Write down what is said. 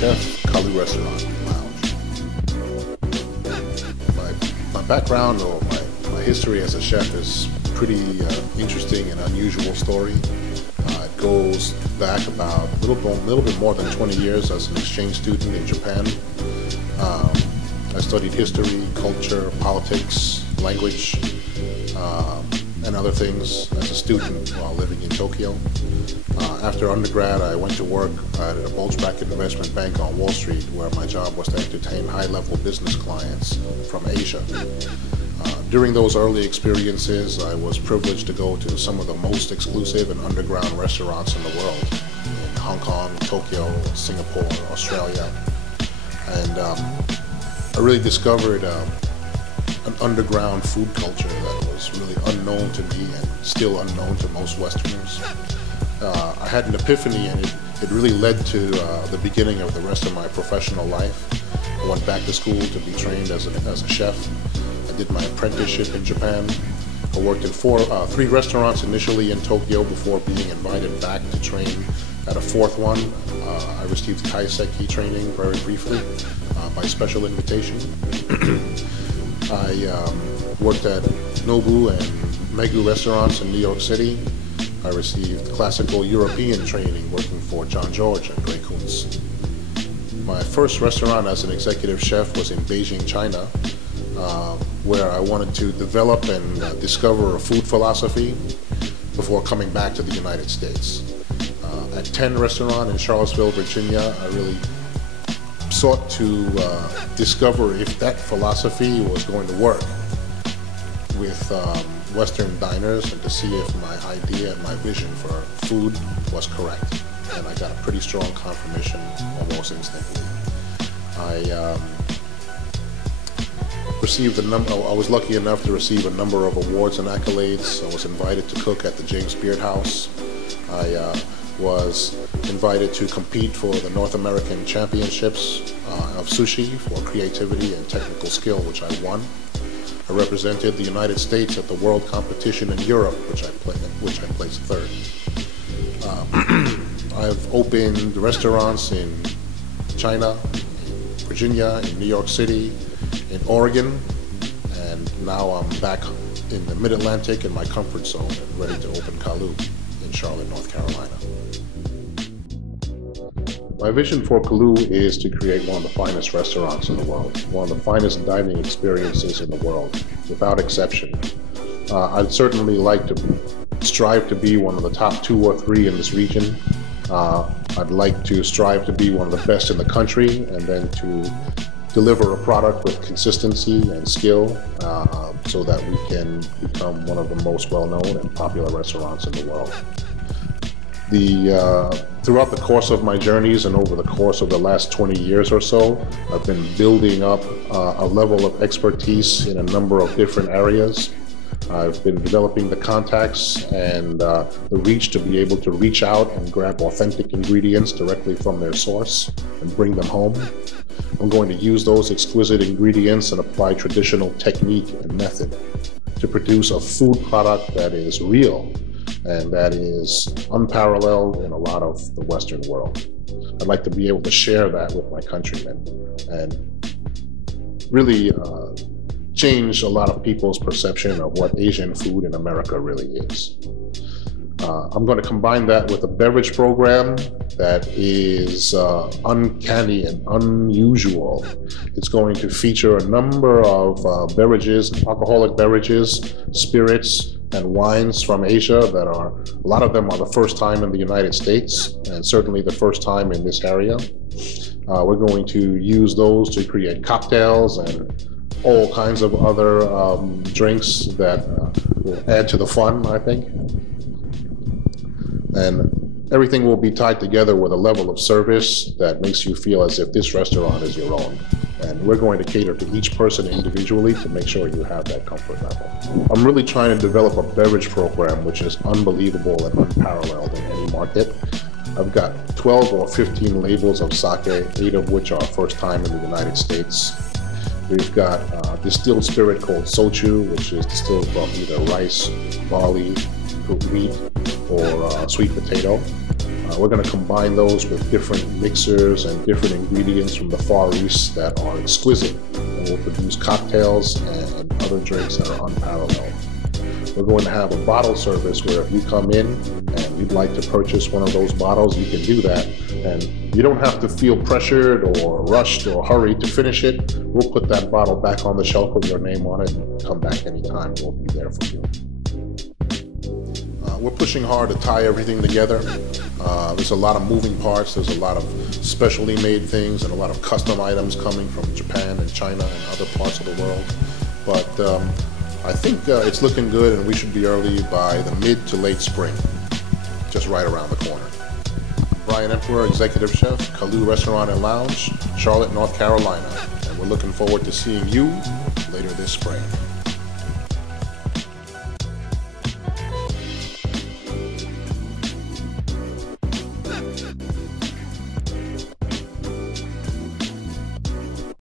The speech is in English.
chef, Kalu Restaurant Lounge. My background or my history as a chef is pretty interesting and unusual story. It goes back about a little bit more than 20 years as an exchange student in Japan. I studied history, culture, politics, language, and other things as a student while living in Tokyo. After undergrad, I went to work at a bulge bracket investment bank on Wall Street, where my job was to entertain high-level business clients from Asia. During those early experiences, I was privileged to go to some of the most exclusive and underground restaurants in the world, in Hong Kong, Tokyo, Singapore, Australia. And I really discovered an underground food culture that was really unknown to me and still unknown to most Westerners. I had an epiphany, and it really led to the beginning of the rest of my professional life. I went back to school to be trained as a chef. I did my apprenticeship in Japan. I worked in three restaurants initially in Tokyo before being invited back to train at a fourth one. I received kaiseki training very briefly by special invitation. I worked at Nobu and Megu restaurants in New York City. I received classical European training working for John George and Grey Kunz. My first restaurant as an executive chef was in Beijing, China, where I wanted to develop and discover a food philosophy before coming back to the United States. At 10 restaurant in Charlottesville, Virginia, I really sought to discover if that philosophy was going to work with Western diners, and to see if my idea and my vision for food was correct. And I got a pretty strong confirmation almost instantly. I was lucky enough to receive a number of awards and accolades. I was invited to cook at the James Beard House. I was invited to compete for the North American Championships of sushi for creativity and technical skill, which I won. I represented the United States at the World Competition in Europe, which I placed third. I've opened restaurants in China, in Virginia, in New York City, in Oregon, and now I'm back in the Mid-Atlantic in my comfort zone and ready to open Kalu in Charlotte, North Carolina. My vision for Kalu is to create one of the finest restaurants in the world, one of the finest dining experiences in the world, without exception. I'd certainly like to strive to be one of the top 2 or 3 in this region. I'd like to strive to be one of the best in the country, and then to deliver a product with consistency and skill so that we can become one of the most well-known and popular restaurants in the world. Throughout the course of my journeys and over the course of the last 20 years or so, I've been building up a level of expertise in a number of different areas. I've been developing the contacts and the reach to be able to reach out and grab authentic ingredients directly from their source and bring them home. I'm going to use those exquisite ingredients and apply traditional technique and method to produce a food product that is real and that is unparalleled in a lot of the Western world. I'd like to be able to share that with my countrymen and really change a lot of people's perception of what Asian food in America really is. I'm going to combine that with a beverage program that is uncanny and unusual. It's going to feature a number of beverages, alcoholic beverages, spirits, and wines from Asia that a lot of them are the first time in the United States, and certainly the first time in this area. We're going to use those to create cocktails and all kinds of other drinks that will add to the fun, I think. And everything will be tied together with a level of service that makes you feel as if this restaurant is your own. And we're going to cater to each person individually to make sure you have that comfort level. I'm really trying to develop a beverage program which is unbelievable and unparalleled in any market. I've got 12 or 15 labels of sake, 8 of which are first time in the United States. We've got distilled spirit called sochu, which is distilled from either rice, barley, wheat, or sweet potato. We're going to combine those with different mixers and different ingredients from the Far East that are exquisite. And we'll produce cocktails and other drinks that are unparalleled. We're going to have a bottle service where if you come in and you'd like to purchase one of those bottles, you can do that. And you don't have to feel pressured or rushed or hurried to finish it. We'll put that bottle back on the shelf with your name on it and come back anytime. We'll be there for you. We're pushing hard to tie everything together. There's a lot of moving parts. There's a lot of specially made things and a lot of custom items coming from Japan and China and other parts of the world. But I think it's looking good, and we should be early by the mid to late spring, just right around the corner. Bryan Emperor, Executive Chef, Kalu Restaurant and Lounge, Charlotte, North Carolina. And we're looking forward to seeing you later this spring.